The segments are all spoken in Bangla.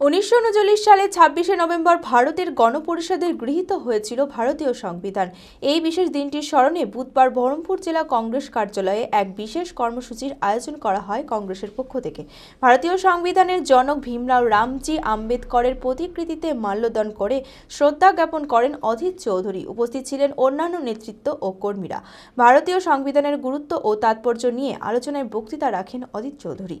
উনিশশো উনচল্লিশ সালে ছাব্বিশে নভেম্বর ভারতের গণপরিষদের গৃহীত হয়েছিল ভারতীয় সংবিধান। এই বিশেষ দিনটির স্মরণে বুধবার বহরমপুর জেলা কংগ্রেস কার্যালয়ে এক বিশেষ কর্মসূচির আয়োজন করা হয় কংগ্রেসের পক্ষ থেকে। ভারতীয় সংবিধানের জনক ভীমরাও রামজি আম্বেদকরের প্রতিকৃতিতে মাল্যদান করে শ্রদ্ধা জ্ঞাপন করেন অধীর চৌধুরী। উপস্থিত ছিলেন অন্যান্য নেতৃত্ব ও কর্মীরা। ভারতীয় সংবিধানের গুরুত্ব ও তাৎপর্য নিয়ে আলোচনায় বক্তৃতা রাখেন অধীর চৌধুরী।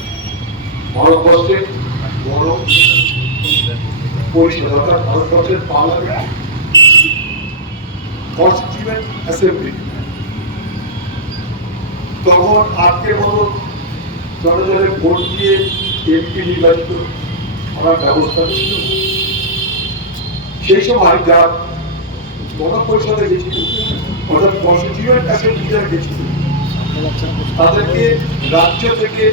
ভারতবর্ষের গণ পরিষদ, অর্থাৎ ভারতবর্ষের পার্লামেন্ট কনস্টিটিউয়েন্ট অ্যাসেম্বলি তখন আজকের মতো ভোট দিয়ে এমপি নির্বাচিত করার ব্যবস্থা ছিল সেই সময় যারা গণপরিষদে গেছিল, অর্থাৎ কনস্টিটিউয়েন্ট অ্যাসেম্বলি যারা গেছিল, তাদেরকে রাজ্য থেকে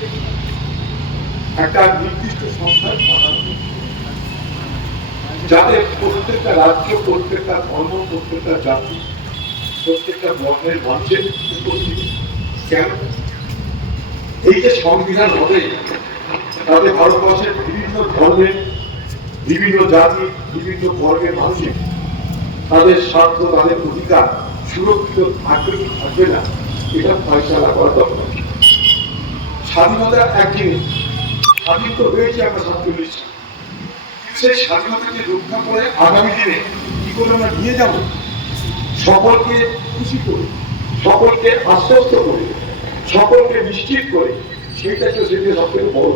একটা নির্দিষ্ট সংখ্যায় পাঠানো। যাতে প্রত্যেকটা রাজ্য, প্রত্যেকটা ধর্ম, প্রত্যেকটা জাতি, প্রত্যেকটা বর্ণের মানুষের উপস্থিতি। কেন? এই যে সংবিধান হবে, তাতে ভারতবর্ষের বিভিন্ন ধর্মের, বিভিন্ন জাতি বিভিন্ন বর্গের মানুষের তাদের স্বার্থ তাদের অধিকার সুরক্ষিত থাকবে কি থাকবে না, এটা ফয়সলা করা দরকার। স্বাধীনতা এক জিনিস স্বাধীন তো হয়েছে, আমরা সালে। কিন্তু সেই স্বাধীনতাকে রক্ষা করে আগামী দিনে কি করে আমরা নিয়ে যাব সকলকে খুশি করে, সকলকে আশ্বস্ত করে, সকলকে নিশ্চিত করে সেইটা তো সেটা সব থেকে বড়।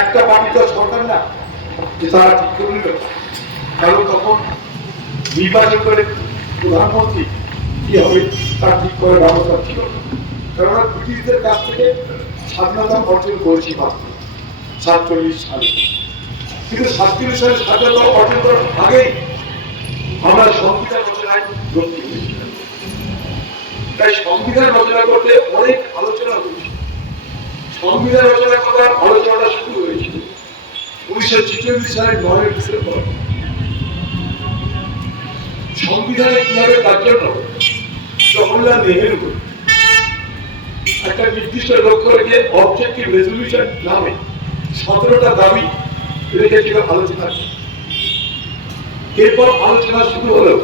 একটা পার্টি তো সরকার না, যে তারা ঠিক করে নিল কারণ তখন নির্বাচন করে প্রধানমন্ত্রী কি হবে, তার ঠিক করার ব্যবস্থা ছিল না। কারণ আমরা ব্রিটিশদের কাছ থেকে স্বাধীনতা অর্জন করেছি মাত্র, সাতচল্লিশ সালে। কিন্তু সাতচল্লিশ সালে স্বাধীনতা অর্জন করার আগেই আমরা সংবিধান রচনায় ব্রতী তাই সংবিধান রচনা করতে অনেক আলোচনা হয়েছে। সংবিধান রচনা করার আলোচনা শুরু হয়েছিল উনিশশো ছেচল্লিশ সালের নয় ডিসেম্বর সংবিধানে কীভাবে তার জন্য জওহরলাল নেহেরু একটা নির্দিষ্ট লক্ষ্য রেখে অবজেক্টিভ রেজলিউশন নামে সতেরোটা দাবি রেখেছিল আলোচনা এরপর আলোচনা শুরু হলো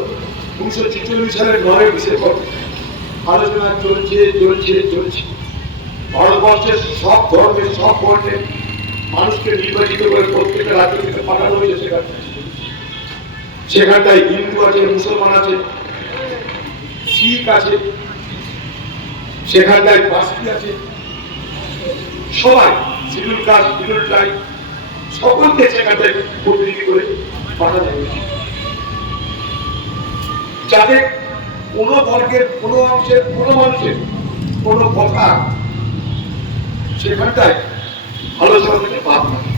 উনিশশো ছেচল্লিশ সালের নয় ডিসেম্বর আলোচনা চলছে চলছে চলছে। ভারতবর্ষের সব ধর্মের সব বর্ণের মানুষকে নির্বাচিত করে প্রত্যেকটা রাজ্য থেকে পাঠানো হয়েছে সেখানে সেখানটায় হিন্দু আছে, মুসলমান আছে, শিখ আছে সেখানটায় পাঁচটি আছে সবাই শিডিউল কাস্ট শিডিউল ট্রাইব সকলকে সেখানটায় প্রতিনিধি করে পাঠানো হয়েছে যাতে কোনো বর্গের, কোনো অংশের, কোনো মানুষের কোনো কথা সেখানটায় আলোচনা থেকে বাদ না থাকে।